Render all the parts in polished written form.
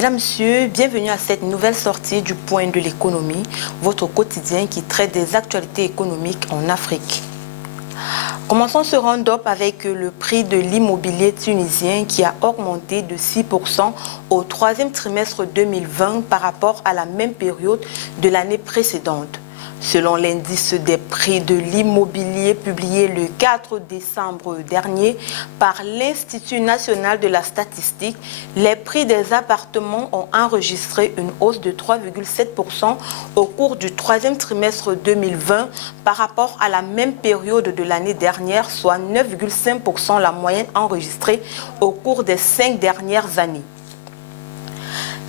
Mesdames, Messieurs, bienvenue à cette nouvelle sortie du Point de l'économie, votre quotidien qui traite des actualités économiques en Afrique. Commençons ce round-up avec le prix de l'immobilier tunisien qui a augmenté de 6% au troisième trimestre 2020 par rapport à la même période de l'année précédente. Selon l'indice des prix de l'immobilier publié le 4 décembre dernier par l'Institut national de la statistique, les prix des appartements ont enregistré une hausse de 3,7% au cours du troisième trimestre 2020 par rapport à la même période de l'année dernière, soit 9,5% la moyenne enregistrée au cours des 5 dernières années.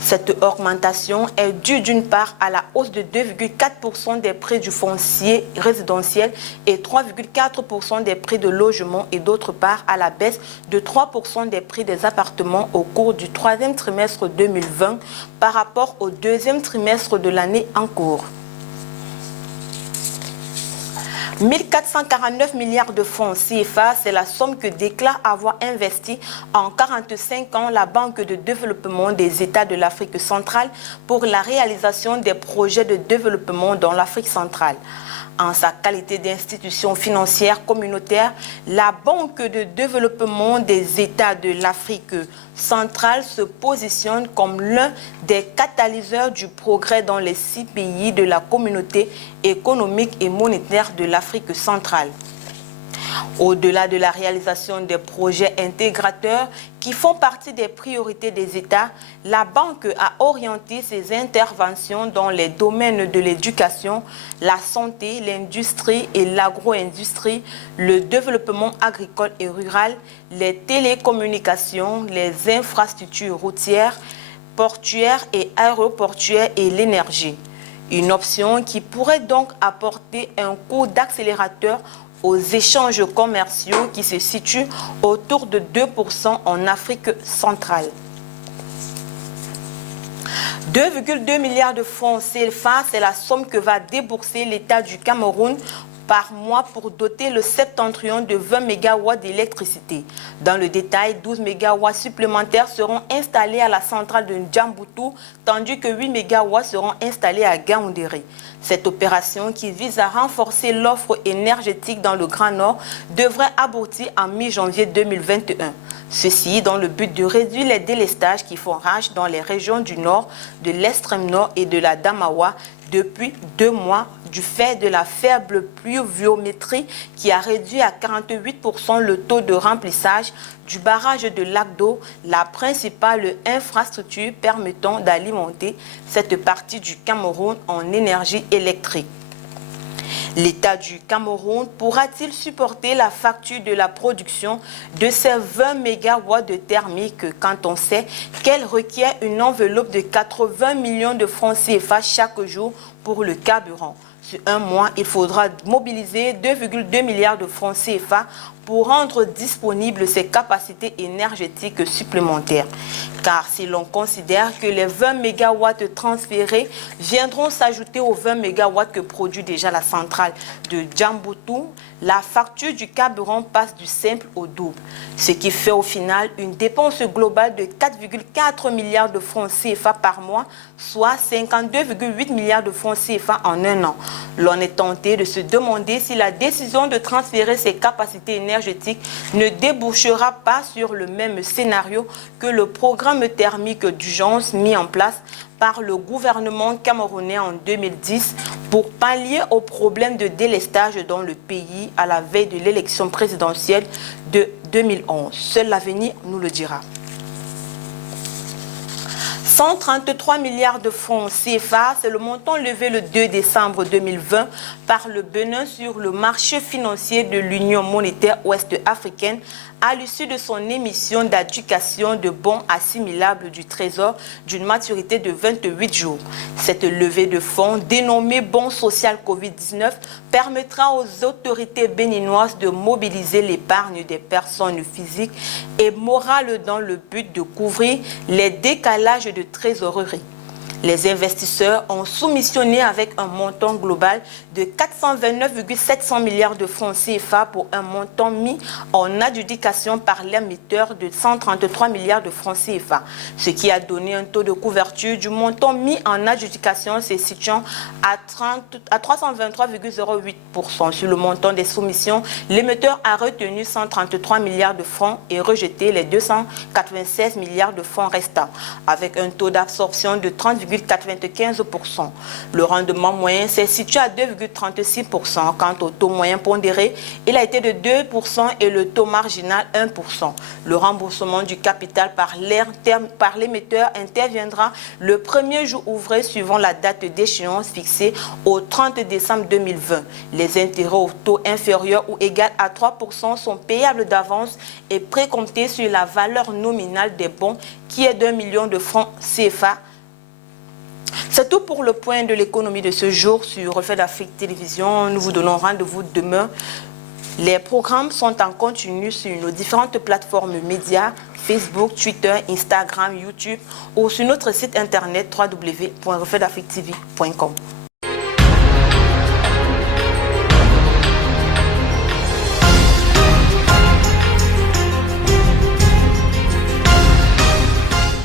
Cette augmentation est due d'une part à la hausse de 2,4% des prix du foncier résidentiel et 3,4% des prix de logement et d'autre part à la baisse de 3% des prix des appartements au cours du troisième trimestre 2020 par rapport au deuxième trimestre de l'année en cours. 1449 milliards de francs CFA, c'est la somme que déclare avoir investi en 45 ans la Banque de développement des États de l'Afrique centrale pour la réalisation des projets de développement dans l'Afrique centrale. En sa qualité d'institution financière communautaire, la Banque de développement des États de l'Afrique centrale se positionne comme l'un des catalyseurs du progrès dans les 6 pays de la communauté économique et monétaire de l'Afrique centrale. Au-delà de la réalisation des projets intégrateurs qui font partie des priorités des États, la Banque a orienté ses interventions dans les domaines de l'éducation, la santé, l'industrie et l'agro-industrie, le développement agricole et rural, les télécommunications, les infrastructures routières, portuaires et aéroportuaires et l'énergie. Une option qui pourrait donc apporter un coup d'accélérateur aux échanges commerciaux qui se situent autour de 2% en Afrique centrale. 2,2 milliards de francs CFA, c'est la somme que va débourser l'État du Cameroun par mois pour doter le septentrion de 20 MW d'électricité. Dans le détail, 12 MW supplémentaires seront installés à la centrale de Ndjamboutou, tandis que 8 MW seront installés à Gaoundéré. Cette opération, qui vise à renforcer l'offre énergétique dans le Grand Nord, devrait aboutir en mi-janvier 2021. Ceci dans le but de réduire les délestages qui font rage dans les régions du Nord, de l'extrême Nord et de la Damawa depuis 2 mois du fait de la faible pluviométrie qui a réduit à 48% le taux de remplissage du barrage de Lac-d'Eau, la principale infrastructure permettant d'alimenter cette partie du Cameroun en énergie électrique. L'État du Cameroun pourra-t-il supporter la facture de la production de ces 20 MW de thermique quand on sait qu'elle requiert une enveloppe de 80 millions de francs CFA chaque jour pour le carburant? Sur un mois, il faudra mobiliser 2,2 milliards de francs CFA pour rendre disponibles ces capacités énergétiques supplémentaires. Car si l'on considère que les 20 MW transférés viendront s'ajouter aux 20 MW que produit déjà la centrale de Ndjamboutou, la facture du carburant passe du simple au double. Ce qui fait au final une dépense globale de 4,4 milliards de francs CFA par mois, soit 52,8 milliards de francs CFA en un an. L'on est tenté de se demander si la décision de transférer ces capacités énergétiques ne débouchera pas sur le même scénario que le programme thermique d'urgence mis en place par le gouvernement camerounais en 2010 pour pallier aux problèmes de délestage dans le pays à la veille de l'élection présidentielle de 2011. Seul l'avenir nous le dira. 133 milliards de francs CFA, c'est le montant levé le 2 décembre 2020 par le Bénin sur le marché financier de l'Union monétaire ouest-africaine à l'issue de son émission d'adjudication de bons assimilables du Trésor d'une maturité de 28 jours. Cette levée de fonds, dénommée Bon Social Covid-19, permettra aux autorités béninoises de mobiliser l'épargne des personnes physiques et morales dans le but de couvrir les décalages de trésorerie. Les investisseurs ont soumissionné avec un montant global de 429,700 milliards de francs CFA pour un montant mis en adjudication par l'émetteur de 133 milliards de francs CFA, ce qui a donné un taux de couverture du montant mis en adjudication se situant à 323,08%. Sur le montant des soumissions, l'émetteur a retenu 133 milliards de francs et rejeté les 296 milliards de francs restants, avec un taux d'absorption de 30,95%. Le rendement moyen s'est situé à 2,36%. Quant au taux moyen pondéré, il a été de 2% et le taux marginal 1%. Le remboursement du capital par l'émetteur interviendra le premier jour ouvré suivant la date d'échéance fixée au 30 décembre 2020. Les intérêts au taux inférieur ou égal à 3% sont payables d'avance et précomptés sur la valeur nominale des bons qui est d'1 million de francs CFA. C'est tout pour le point de l'économie de ce jour sur Reflet d'Afrique Télévision. Nous vous donnons rendez-vous demain. Les programmes sont en continu sur nos différentes plateformes médias, Facebook, Twitter, Instagram, YouTube ou sur notre site internet www.refletdafricetv.com.